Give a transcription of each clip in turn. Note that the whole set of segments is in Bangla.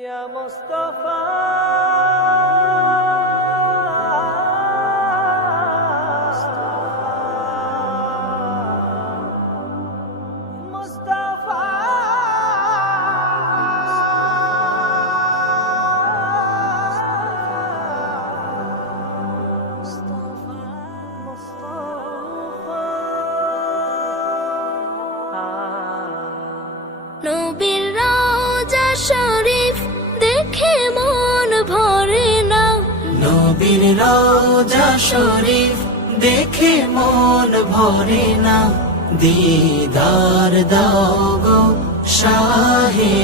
ইয়া মুস্তাফা মুস্তাফা নবীর রওজা শরীফ দেখে মন ভরে না। নবীর রওজা শরীফ দেখে মন ভরে না। দিদার দাও গো শাহে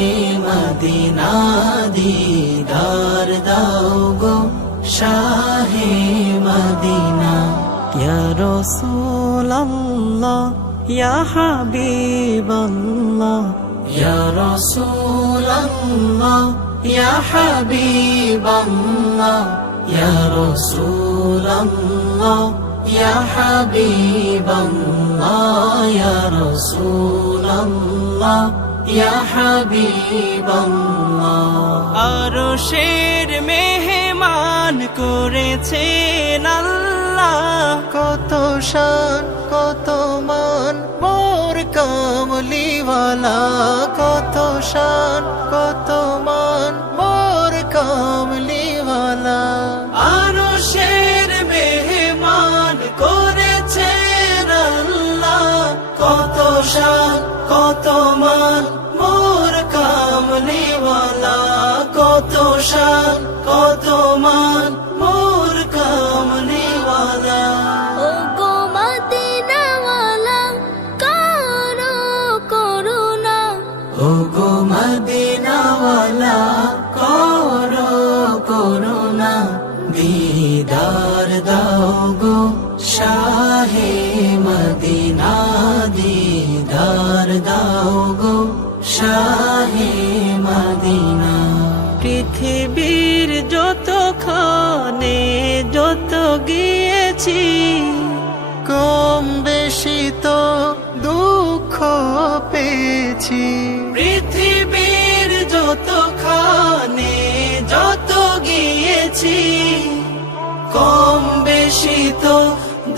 মদিনা, দিদার দাও গো শাহে মদিনা। ইয়া রাসূলুল্লাহ ইয়া হাবিবাল্লাহ, ইয়া রাসূলুল্লাহ ইয়া হাবিবাল্লাহ, ইয়া রাসূলুল্লাহ ইয়া হাবিবাল্লাহ, ইয়া রাসূলুল্লাহ ইয়া হাবিবাল্লাহ। আরশের মেহমান করেছেন আল্লাহ, কত শান কত মান মোর কামলিওয়ালা, কত শান কত মান মোর কামলিওয়ালা। আরশের মেহমান করেছেন আল্লাহ, কত শান কত মান মোর কামলিওয়ালা, কত শান কত মান মোর কামলিওয়ালা। ও গো মদিনাওয়ালা করো করুণা, ও গো মদিনাওয়ালা করো করুণা। দিদার দাও গো শাহে মদিনা, দিদার দাও গো শাহে মদিনা। পৃথিবীর যতখানে যত গিয়েছি, কম বেশি তো দুঃখ পেয়েছি। পৃথিবীর যতখানে যত গিয়েছি, কম বেশি তো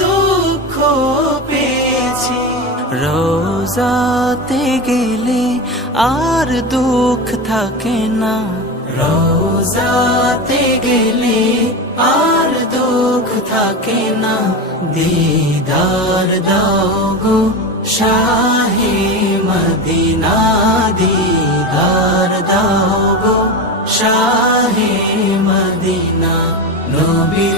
দুঃখ পেয়েছি। রোজাতে গেলে আর দুঃখ থাকে না, রোজাতে গেলে আর দুঃখ থাকে না। দিদার দাও গো শাহে মদিনা, দিদার দাও গো শাহে মদিনা। নবী